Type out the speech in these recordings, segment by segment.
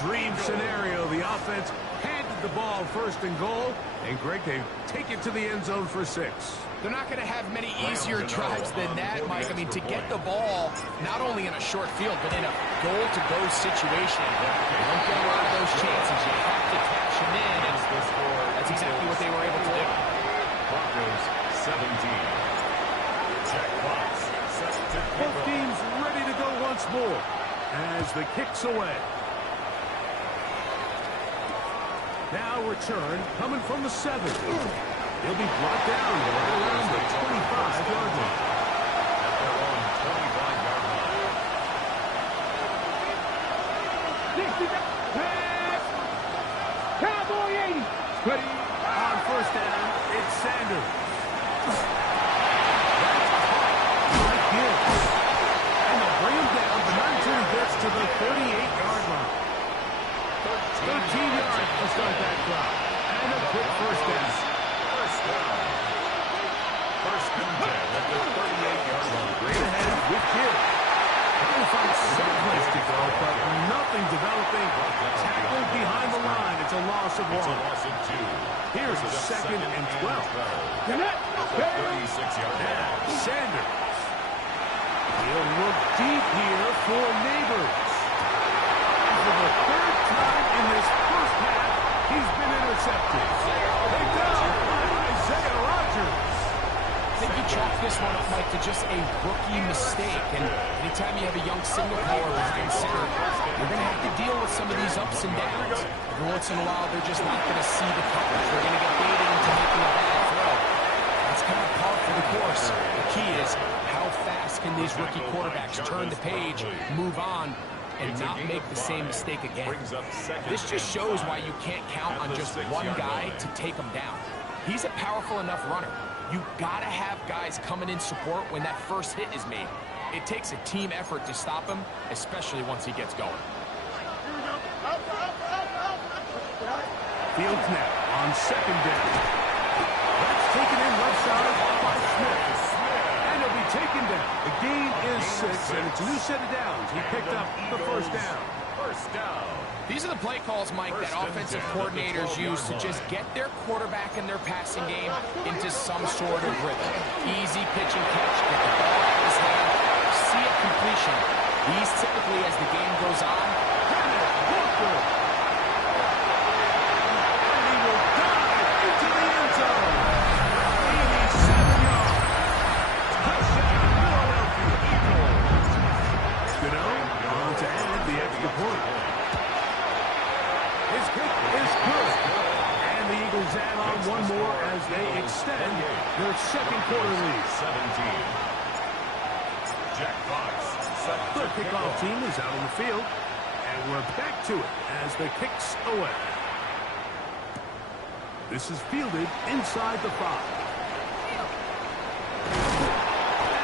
Dream scenario. The offense handed the ball first and goal. And Greg, they take it to the end zone for 6. They're not going to have many easier drives than that, Mike. I mean, to get the ball, not only in a short field, but in a goal-to-go situation. You don't get a lot of those chances. You have to cash them in, and that's exactly what they were able to do. Broncos 17. Check box. Both teams ready to go once more as the kick's away. Now return coming from the 7. He'll be brought down right around the 25-yard line. At their own 25-yard line. Cowboy 80. Ready on first down. It's Sanders. Right here. And they'll bring him down, but not until he gets to the 38-yard line. 13 yards to start that drive. And a quick first down. First and 10 at the 38-yard line. Great ahead with Gill. Trying to find some place to go, but nothing developing. Tackled behind the line. It's a loss of 1. It's a loss of 2. Here's a second and 12. At the 36-yard line. Sanders. He'll look deep here for Neighbors. For the 3rd time in this first half, he's been intercepted. Picked up by Isaiah Rodgers. I think you chalk this one up, Mike, to just a rookie mistake. And anytime you have a young signal caller behind center, you're going to have to deal with some of these ups and downs. Every once in a while, they're just not going to see the coverage. They're going to get baited into making a bad throw. That's kind of par for the course. The key is how fast can these rookie quarterbacks turn the page, move on, and not make the same mistake again. This just shows why you can't count on just one guy to take him down. He's a powerful enough runner. You've got to have guys coming in support when that first hit is made. It takes a team effort to stop him, especially once he gets going. Fields now on second down. That's taken in left side by Smith. And he'll be taken down. The gain is 6, and it's a new set of downs. He picked up the first down. First down. These are the play calls, Mike, that offensive coordinators use to just get their quarterback and their passing game into some sort of rhythm. Easy pitch and catch, get the ball out of his hand, see a completion. These typically, as the game goes on, and he will dive into the end zone. 87 yards. Touchdown, Philadelphia Eagles. Gano on to add the extra point. His kick is good. And the Eagles add on one more as they extend their second quarter lead. 17. Jack Fox. The kickoff team is out on the field. And we're back to it as the kick's away. This is fielded inside the 5. And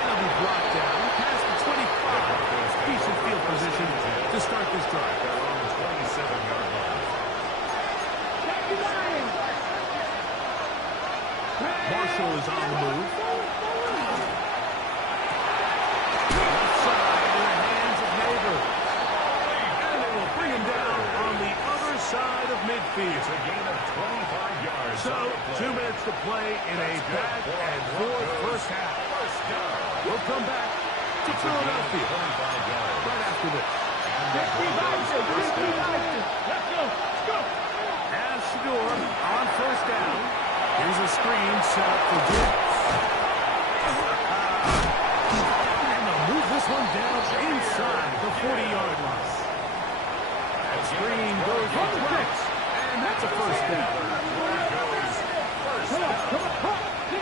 it'll be blocked down past the 25. Decent field position to start this drive. They're on the 27-yard line. Marshall is on the move. Left side in the hands of Neighbors. And they will bring him down on the other side of midfield. It's a gain of 25 yards. So, 2 minutes to play in a back-and-forth first half. First down. We'll come back to Philadelphia 25 yards. right after this. Let's go. As Shador on first down. Here's a screen set up for Gibbs. And they'll move this one down inside the 40-yard line. That screen goes on the Wicks. And that's a first down.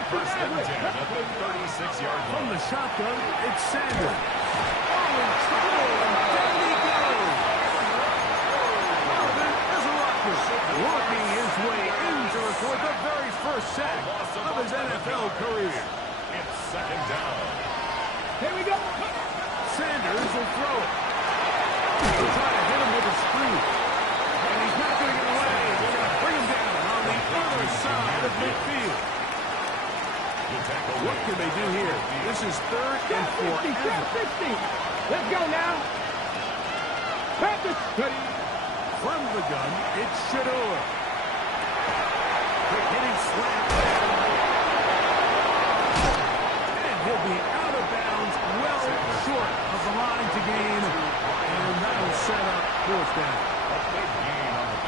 First and 10 at the 36-yard From line. the shotgun, it's Sanders. Oh, in trouble, and down he goes. Alvin Ezra working his way into record the very first sack of his NFL career. It's second down. Here we go. Sanders will throw it. He'll try to hit him with a screen. And he's not going to get away. They're going to bring him down on the other side of midfield. What can they do here? This is 3rd and 4. 60. Let's go now. Practice. Ready. the gun, it's Shador. Quick hitting slant. And he'll be out of bounds, well short of the line to gain. And that'll set up fourth down.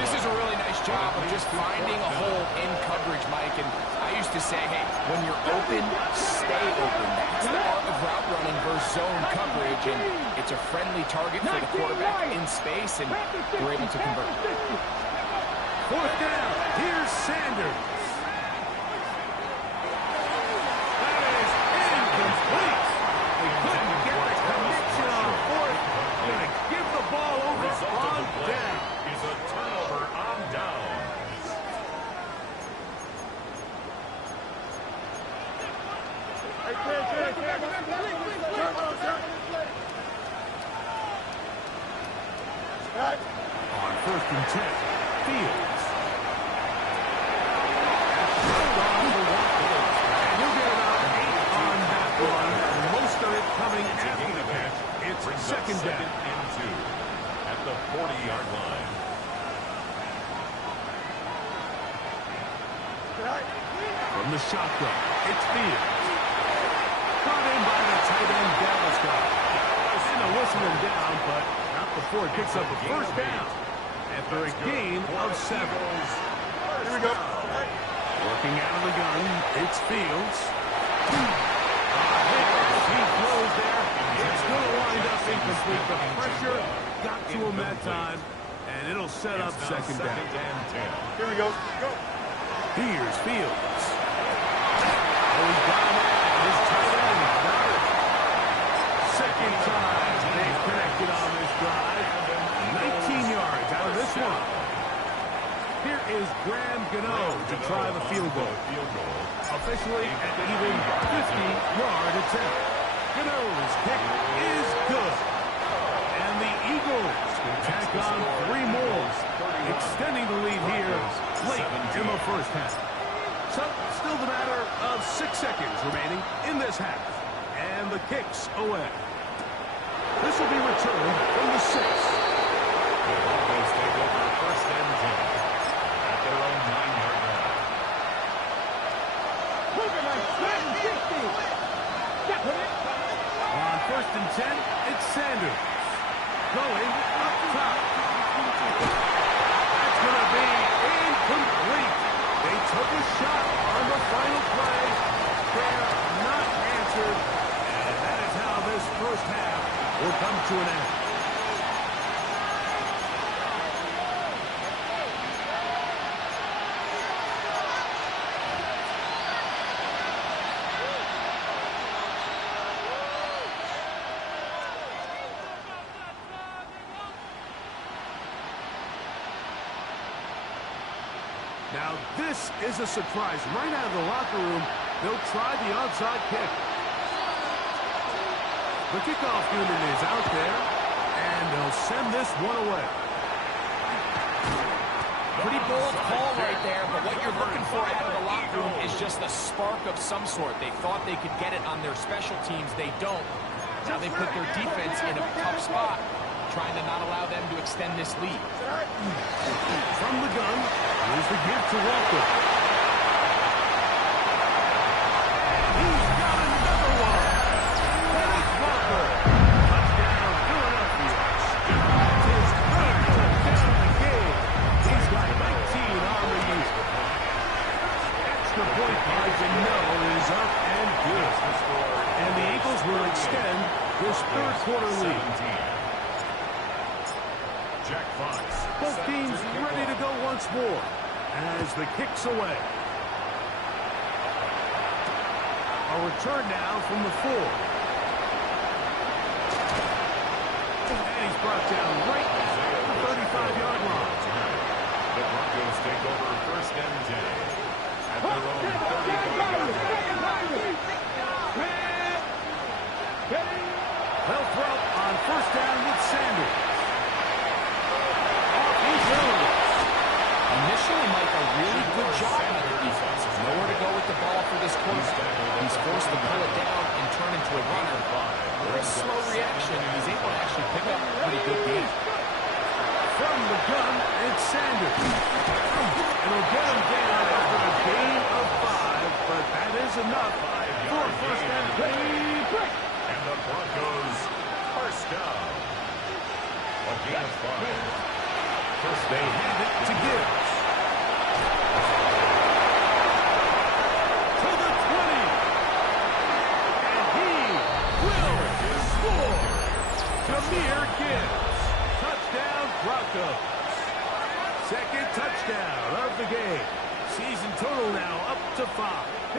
This is a really nice job of just finding a hole in coverage, Mike. And I used to say, hey, when you're open, stay open. That's the art of route running versus zone coverage. And it's a friendly target for the quarterback in space, and they're able to convert. Fourth down. Here's Sanders. That is incomplete. They couldn't get the connection on fourth. Going to give the ball over on down. Is a turnover on down. On first and 10, Fields. And he'll get about 8 on that one. Most of it coming after the catch. It's second down. And 2 at the 40-yard line. From the shotgun, it's Fields. Brought in by the tight end, Dallas guy. And they'll whistle him down, but not before it picks up a first down. After a gain of 7. Here we go. Working out of the gun, it's Fields. He throws there. It's going to wind up incomplete. The pressure got to him that time, and it'll set up second down. Here we go. Here's Fields. Oh, he's got him. His tight end got it. Second time they've connected on this drive. 19 yards out of this one. Here is Graham Gano to try the field goal. Officially an even 50-yard attempt. Gano's kick is good. And the Eagles can tack on 3 more, extending the lead here late in the first half. So, still the matter of 6 seconds remaining in this half. And the kick's away. This will be returned from the 6. The Broncos take over first and 10 at their own 9-yard line. On first and 10, it's Sanders. Going up top. That's going to be incomplete. They took a shot on the final play. They're not answered. And that is how this first half will come to an end. Now, this is a surprise. Right out of the locker room, they'll try the onside kick. The kickoff unit is out there, and they'll send this one away. Pretty bold call right there, but what you're looking for out of the locker room is just a spark of some sort. They thought they could get it on their special teams. They don't. Now they put their defense in a tough spot, trying to not allow them to extend this lead. From the gun, here's the give to Walker. He's got another one. Dennis Walker. Touchdown, Philadelphia. That's his third touchdown of the game. He's got 19 on the year. Extra point by Gano is up and good. And the Eagles will extend this third quarter lead. Jack Fox. Both teams ready to go once more as the kick's away. A return now from the 4. And he's brought down right at the 35-yard line. The Broncos take over first and 10 at their own 35-yard line. They'll throw on first down with Sanders. Initially, Mike, a really good job by the defense. Nowhere to go with the ball for this quarterback. He's forced to pull it down and turn into a runner. For a slow reaction, he's able to actually pick up a pretty good game. From the the gun, it's Sanders. And he'll get him down after a gain of 5, but that is enough for a first down. And the Broncos first down. A gain of 5. First They down. hand it to Gibbs. To the 20. And he will score. Jahmyr Gibbs. Touchdown, Broncos. Second touchdown of the game. Season total now up to 5.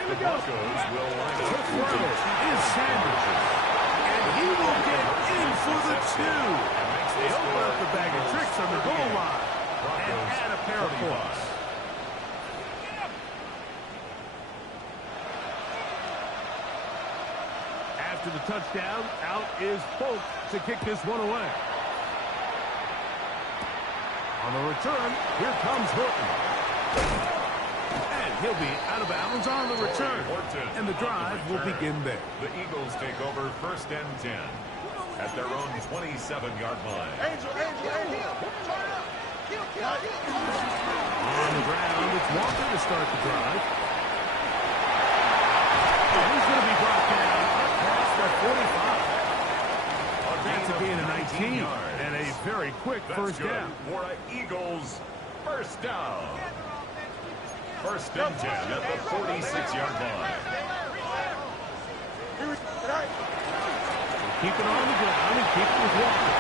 The Broncos will line The up. throw is Sanders. And he will get in for the 2. They open up the bag of tricks on the goal line and add a pair of points. After the touchdown, out is Polk to kick this one away. On the return, here comes Horton. And he'll be out of bounds on the return. And the drive will begin there. The Eagles take over first and 10 at their own 27-yard line. On the ground, it's Walker to start the drive. And he's going to be brought down up past the 45. That's a gain of 19 and a very quick first down. For an Eagles first down. First and 10 at the 46-yard line. Keep it on the ground and keep it with Walker.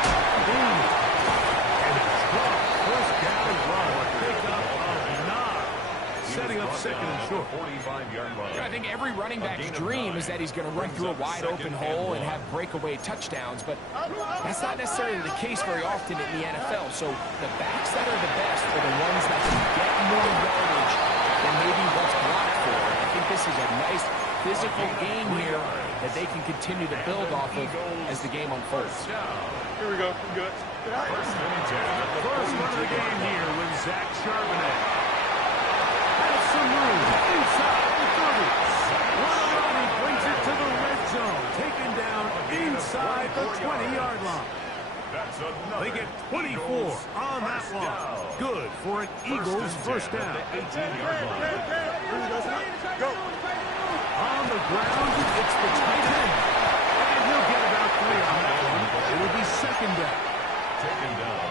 And a strong first down run. Pick up of 9. Setting up second and short. 45-yard line. I think every running back's dream is that he's going to run through a wide open hole and have breakaway touchdowns, but that's not necessarily the case very often in the NFL. So the backs that are the best are the ones that can get more yardage than maybe what's blocked for. I think this is a nice physical game here that they can continue to build off of as the game unfolds. Here we go. We're good. First and 10 at the First run of the game here with Zach Charbonnet. Has some room inside the 30. He brings it to the red zone. Taken down inside the 20-yard line. That's another They get 24 on that one. Good for an Eagles first down. 18-yard line. Go. On the ground, it's the tight end. And he'll get about 3 on that one. It'll be second down.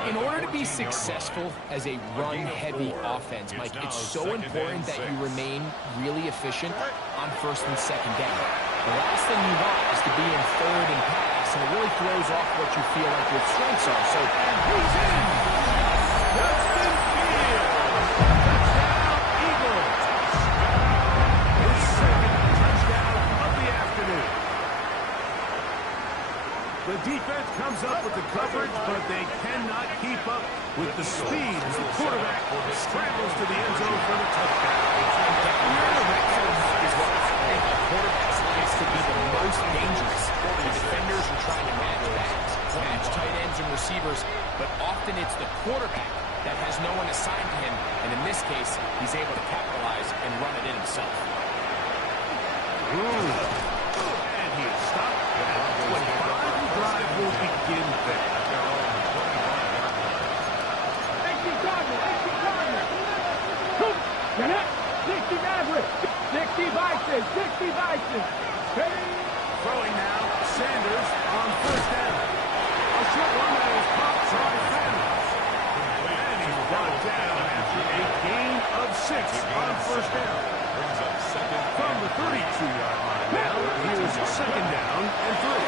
In order to be successful as a run-heavy offense, Mike, it's so important that you remain really efficient on first and second down. The last thing you want is to be in third and pass, and it really throws off what you feel like your strengths are. So, And he's in. Justin Fields. Touchdown, Eagles. His second touchdown of the afternoon. The defense comes up with the coverage, but they cannot keep up with the speed as the quarterback scrambles to the end zone for the touchdown. is what I think the quarterback's likes to be the most dangerous. The defenders are trying to match tight ends and receivers, but often it's the quarterback that has no one assigned to him, and in this case, he's able to capitalize and run it in himself. And he is stopped at 25. The drive will begin there. 60 vices. Throwing now, Sanders on first down. A short one that is caught by Sanders. And he's brought down after a gain of 6 on first down. Brings up second From the 32-yard line now, here's second down and 3.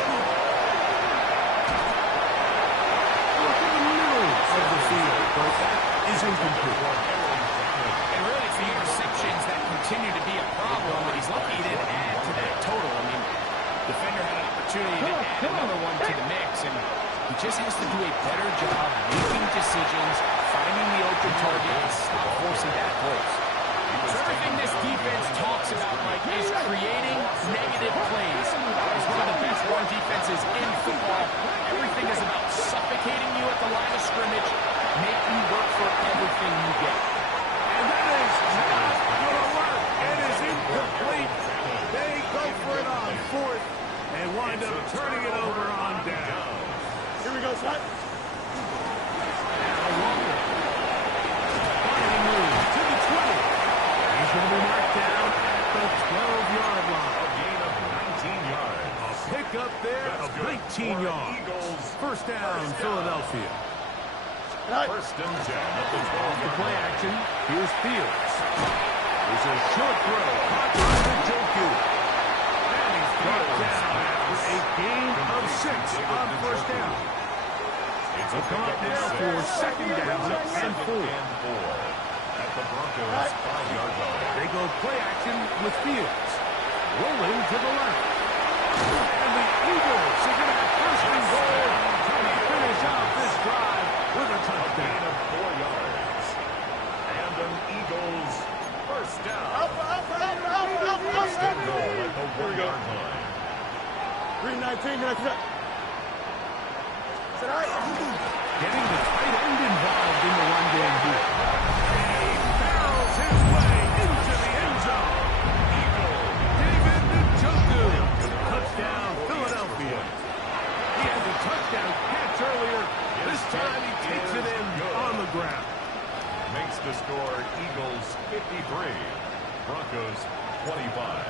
Look in the middle of the field, but that is incomplete. And really, it's the interceptions that continue to be a problem, but he's lucky he didn't add to that total. I mean, defender had an opportunity to add another one to the mix, and he just has to do a better job making decisions, finding the open target, and stop forcing bad throws. So everything this defense talks about, Mike, is creating negative plays. It's one of the best run defenses in football. Everything is about suffocating you at the line of scrimmage, making you work for everything you get. And that is not going to work. It is incomplete. They go for it on fourth and wind up turning it over on down. Here we go, son. Now Walker field. First and 10 at the 12-yard Play line. action. Here's Fields. There's a short throw. Caught by the Joku. And he's brought down after a gain of 6 on first down. They'll come up now for second down and 4. At the Broncos' 5-yard line. They go play action with Fields. Rolling to the left. And the Eagles are going to have first and goal. Trying to finish off this drive with a Gain touchdown. of 4 yards. And an Eagles first down. First and goal at the 1-yard line. 319. Getting the tight end involved in the run-game here. He barrels his way into the end zone. Eagle David Njoku. Touchdown, Philadelphia. He has a touchdown catch earlier. This time he takes it in on the ground. Makes the score Eagles 53, Broncos 25.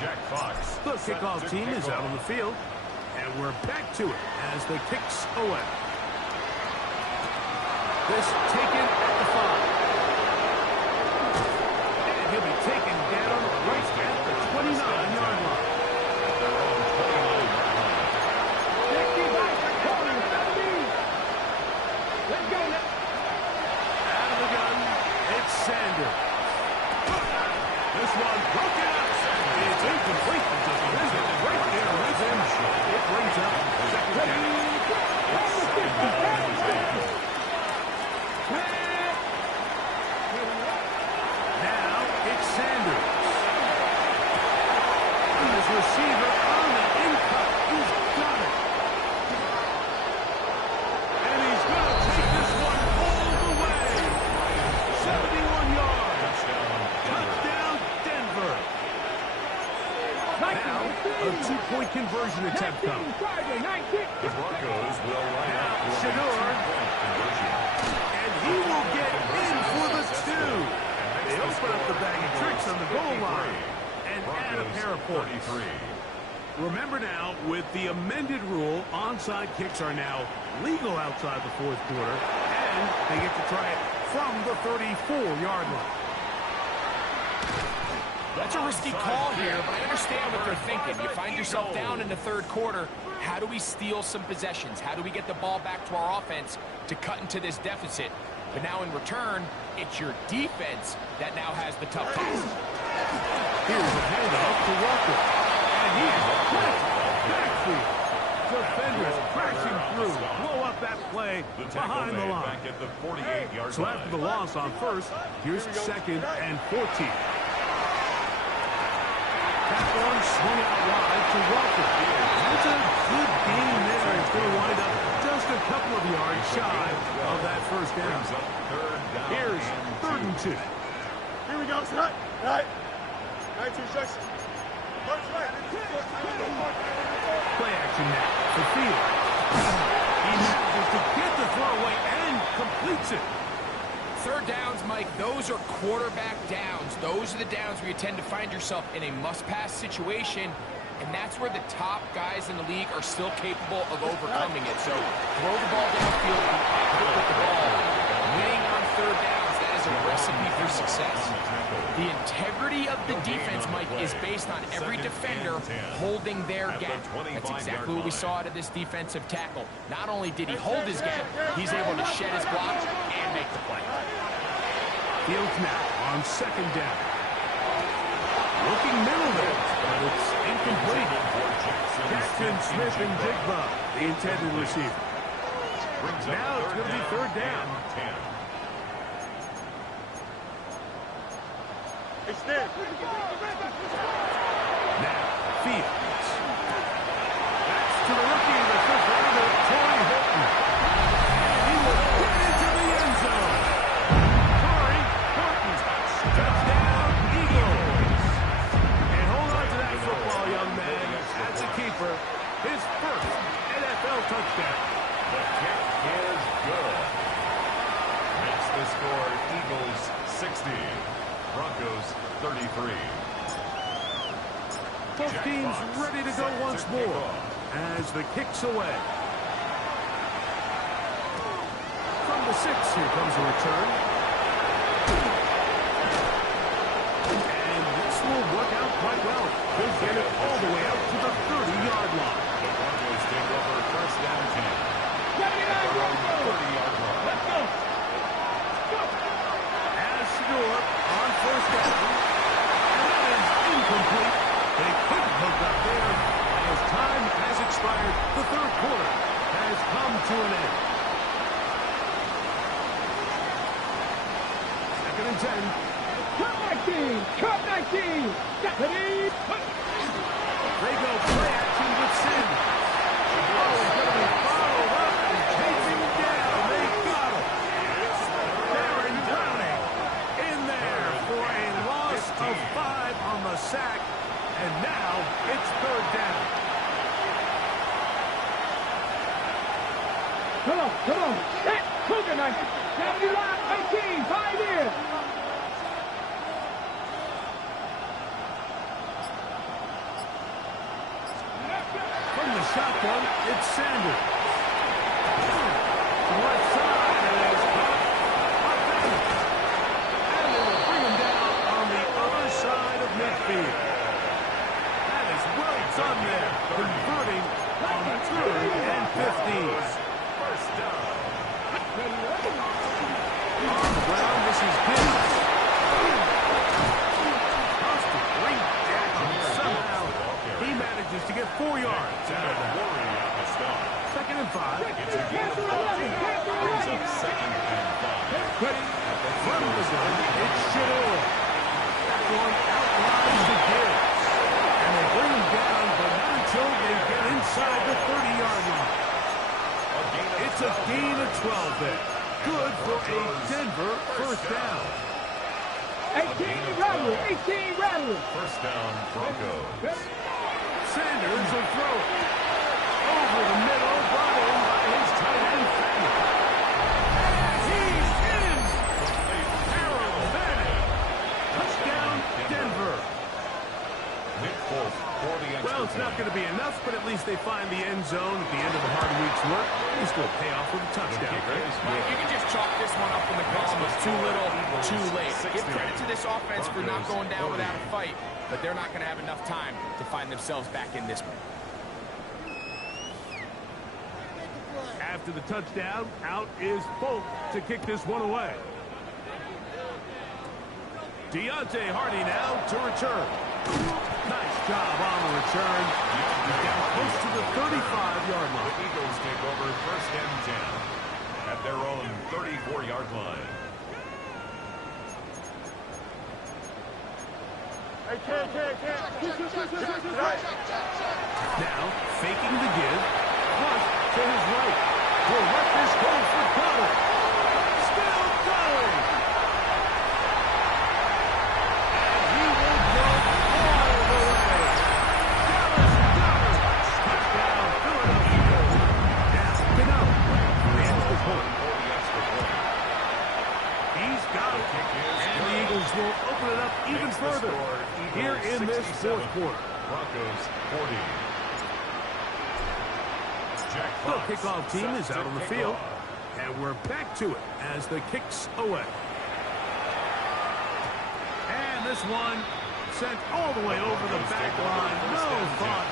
Jack Fox. The kickoff team is out on the field. And we're back to it as the kicks away. This taken at the 5. And he'll be taken down right at the 29-yard line. At their own 29-yard line. Let's go now. Out of the gun, it's Sanders. This one broken up. It's incomplete. There's a break there with him. It brings up second down. Now it's Sanders. His receiver on the in-cut. He's got it. And he's going to take this one all the way. 71 yards. Touchdown, Denver. Now, a two-point conversion attempt comes. The Broncos will line up for a Shador. two-point conversion. And he will get in for the 2. They open up the bag of tricks on the goal line and add a pair of points. 33. Remember now, with the amended rule, onside kicks are now legal outside the fourth quarter, and they get to try it from the 34-yard line. That's a risky call here, but I understand what they're thinking. You find yourself down in the third quarter. How do we steal some possessions? How do we get the ball back to our offense to cut into this deficit? But now in return, it's your defense that now has the tough task. Here's a handoff to Walker, and he's backfield. Defenders crashing through, blow up that play The tackle behind the made line. back at the 48-yard So line. after the loss on first, here's second and 14. That one swung out wide to Walker. That's a good game there. It's going to wind up just a couple of yards shy of that first down. Brings up third down Here's and 3rd and 2. Here we go. Right. 19 shots. Play action now for Fields. He manages to get the throw away and completes it. Third downs, Mike, those are quarterback downs. Those are the downs where you tend to find yourself in a must-pass situation, and that's where the top guys in the league are still capable of overcoming it. So throw the ball downfield and hit with the ball. Winning on third downs, that is a recipe for success. The integrity of the defense, Mike, is based on every defender holding their gap. That's exactly what we saw out of this defensive tackle. Not only did he hold his gap, he's able to shed his block and make the play. Fields now on second down. Looking middle there, but it's incomplete. Jackson, Smith, and Jigba, the intended receiver. Now it's going to be third down. Now, Fields. That's to the rookie, the fifth rounder, Torrey Hilton. And he will get into the end zone. Torrey Hilton. Touchdown, Eagles. And hold on to that football, young man. As a keeper, his first NFL touchdown. The kick is good. Makes the score Eagles 60, Broncos 33. Both Jack teams Fox ready to go set once to more kick off. as the kick's away. 6. Here comes a return. And this will work out quite well. They'll get it all the way up to the 30-yard line. The Broncos take over first down 10. 30-yard line. Let's go. As Stewart on first down. And that is incomplete. They couldn't hook up there. As time has expired, the third quarter has come to an end. Second and 10. Cut 19. Cut 19. Ready? They go play action with Sanders. Oh, he's going to be followed up and chasing him down. They got him. Baron Downing in there for a loss of 5 on the sack. And now it's third down. Come on, come on. Set. Cougar 19. 71, 18. 5 in. From the shotgun, it's Sanders. Left side, and it's caught. And they will bring him down on the other side of midfield. That is well done there, converting on 3rd and 15. First down. On the ground, this is Gibbs. Tossed it right down. Somehow, he manages to get 4 yards. And worry at the start. Second and 5. It's a gain of 14. Brings up second and 5. From the gun, it's Shador. That one outlines the Gibbs. And they bring him down, but not until they get inside the 30-yard line. It's a gain of 12 there. Good for a Denver first down. 18 rattle. 18 rattle. First down, Broncos. Sanders will throw it. Over the middle, brought in by his tight end, Fanning. And he's in! Harold Fanning. Touchdown, Denver. Nick Folk for the extra Well, it's not going to be enough, but at least they find the end zone at the end of the hard week's work. He's going to pay off with a touchdown, right? You can just chalk this one up in the column of too little, too late. Give credit to this offense for not going down without a fight, but they're not going to have enough time to find themselves back in this one. After the touchdown, out is Folk to kick this one away. Deontay Hardy now to return. Nice job on the return. He's down close to the 35-yard line. The Eagles take over first and 10 at their own 34-yard line. Now, faking the give. Flush to his right. Will let this go for Goddard. Still going. And he will go all the way. Dallas Goddard. Touchdown, Philadelphia. Now, Gano. The extra point. He's got it. And the Eagles will open it up even further here in this fourth quarter. Broncos 40. The kickoff team is out on the field, and we're back to it as the kick's away. And this one sent all the way over the back line. No thought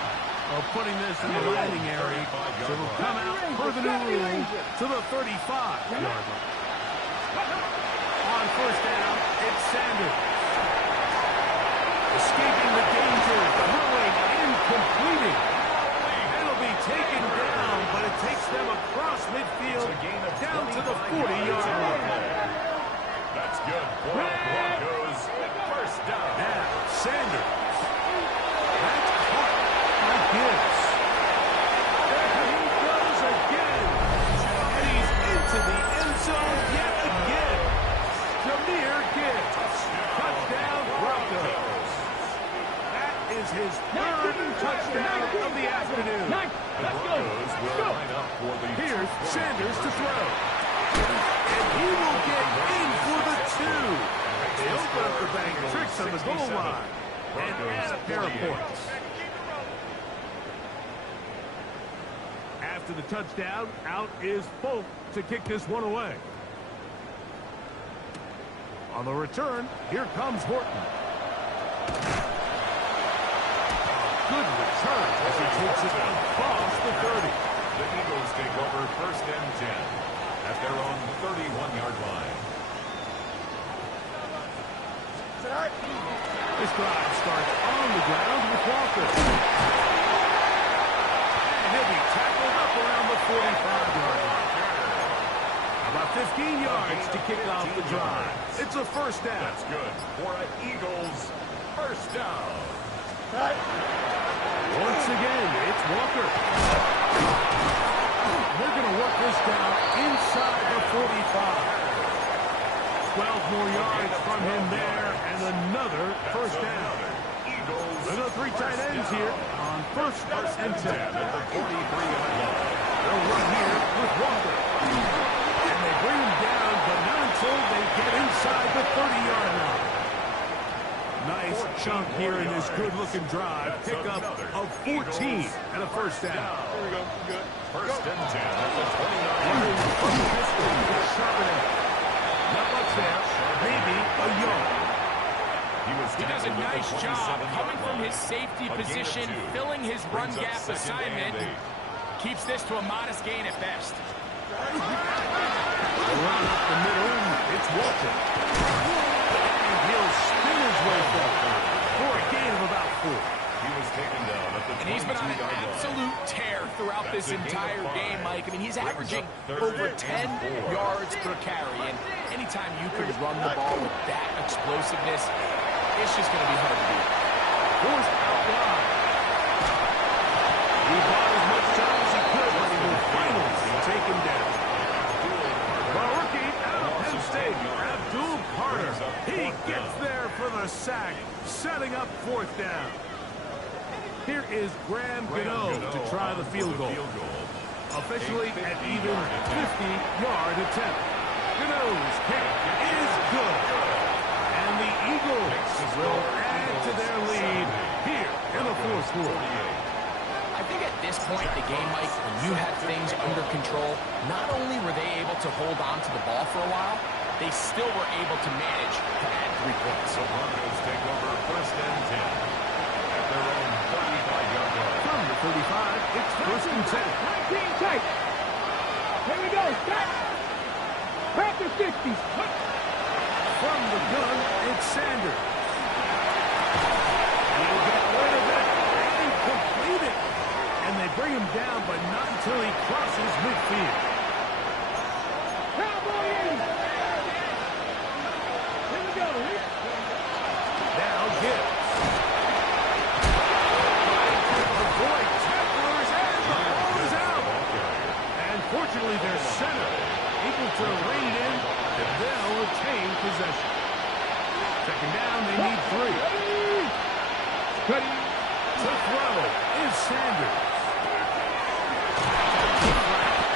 of putting this in the landing area. So it'll come out per the new rule to the 35-yard line. On first down, it's Sanders. Escaping the danger, throwing, incompleting. It'll be taken down, but it takes them across midfield down to the 40-yard line. That's good for the Broncos. First down. Now, Sanders. That's caught by Gibbs. There he goes again. And he's into the end zone yet again. Jahmyr Gibbs. Touchdown, Broncos. That is his third touchdown of the afternoon. The Broncos will line up for the Here's Sanders to throw. And he will get in for the 2. They open up the bag of tricks on the goal line. And add a pair of points. After the touchdown, out is Folk to kick this one away. On the return, here comes Horton. Good return as he takes it across the 30. The Eagles take over 1st and 10 at their own 31-yard line. This drive starts on the ground with Walker. And he'll be tackled up around the 45-yard line. About 15 yards to kick off the drive. It's a first down. That's good for an Eagles first down. Once again, it's Walker. They're going to work this down inside the 45. 12 more yards from him there, and another first down. There are 3 tight ends here on 1st and 10. At the 43-yard line. They'll run here with Walker. And they bring him down, but not until they get inside the 30-yard line. Nice chunk here in this good-looking drive. Pickup of 14 and a first down. Here we go. Good. 1st and 10 at the 29-yard line. Not much there. Maybe a yard. He does a nice job coming from his safety position, filling his run gap assignment. Keeps this to a modest gain at best. Around up the middle, it's Walker. And he'll spin his way forward for a gain of about 4. He was taken down at the 22-yard line. And he's been on an absolute tear throughout this entire game, Mike. I mean, he's averaging over 10 yards per carry. And anytime you can run the ball with that explosiveness, it's just going to be hard to beat. Forced out wide. He bought as much time as he could, but he will finally take him down. The rookie out of Penn State, Abdul Carter. He gets there for the sack, setting up 4th down. Here is Graham Gano to try the field goal. Officially an even 50-yard attempt. Gano's kick is good. And the Eagles will add to their lead here in the 4th quarter. I think at this point in the game, Mike, when you had things under control, not only were they able to hold on to the ball for a while, they still were able to manage to add 3 points. The Broncos take over 1st and 10 at their own 35-yard line. From the 35, it's 1st and 10. 19 tight. Here we go. Stop. Back to 60. From the gun, it's Sanders. He'll get rid of it and complete it. And they bring him down, but not until he crosses midfield. Cowboy in. Here we go. Now Gibbs. Avoid tacklers, and the ball is out. And fortunately, their center able to rein it in, and they'll retain possession. 2nd down, they need 3. Cutting. To throw is Sanders.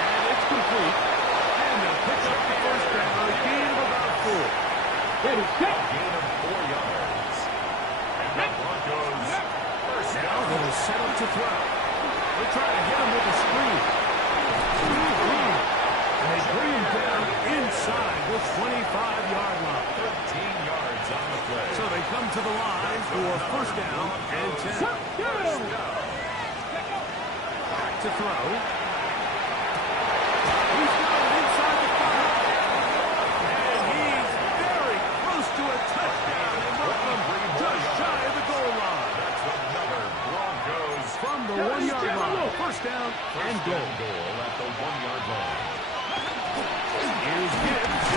And it's complete. And they'll pick up the 1st down, a gain of about 4. It is cut. Gain of 4 yards. And the Broncos first Now down. they'll set up to throw. They'll try to hit him with a screen. And they bring him down inside the 25-yard line. 13 yards on the play. So they come to the line for 1st down and 10. Back to throw. He's got it inside the 5. And he's very close to a touchdown. And welcome just shy of the goal line. That's another Broncos From the 1-yard line. 1st down and goal. goal at the 1-yard line. Here's Gibbs.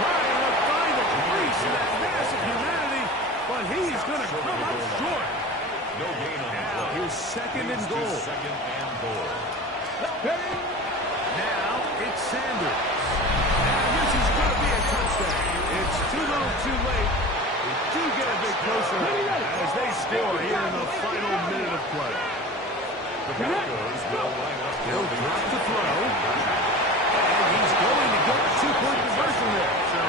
Trying to find a crease in that mass of humanity, but he's going to come up short. No gain on the Now play. here's 2nd and goal. 2nd and goal. Now it's Sanders. And this is going to be a touchdown. It's too little too late. They do get a bit closer as they score here in the final minute of play. The Broncos will line up. He'll drop the throw. And he's going to get a 2-point conversion there. So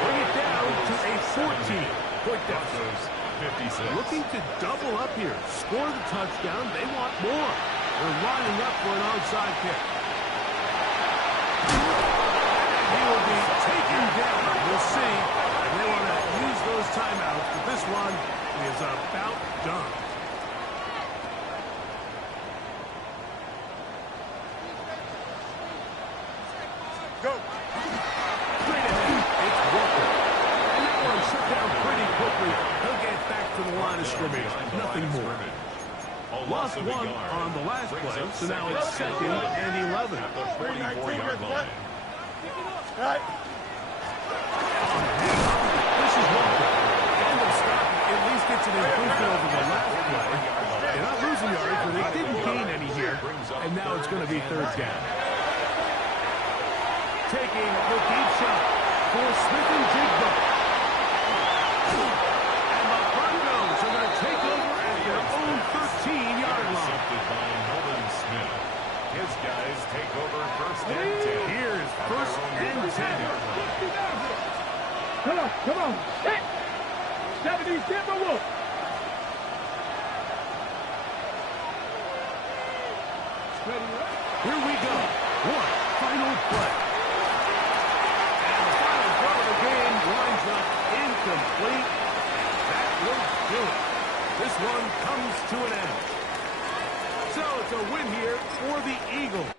bring it down to a 14-point deficit. 56. Looking to double up here. Score the touchdown. They want more. They're lining up for an onside kick. He will be taken down. We'll see. And they want to use those timeouts, but this one is about done. Go. Straight ahead, it's Walker. And that one shut down pretty quickly. He'll get back to the line of scrimmage. Nothing more. Lost one on the last play, so now it's 2nd and 11. At the 44-yard line. This is Walker. And the stop at least gets an improvement over the last play. They're not losing yards, but they didn't gain any here. And now it's going to be 3rd down. Taking the deep shot for Smith and Jigba. And the Broncos are going to take over at their own 13-yard line. Intercepted by Nolan Smith. His guys take over 1st and 10. Here's 1st and 10. Come on. Hit. 70, Denver Wolf. Here we go. One final play. And the final throw of the game winds up incomplete. That will do it. This one comes to an end. So it's a win here for the Eagles.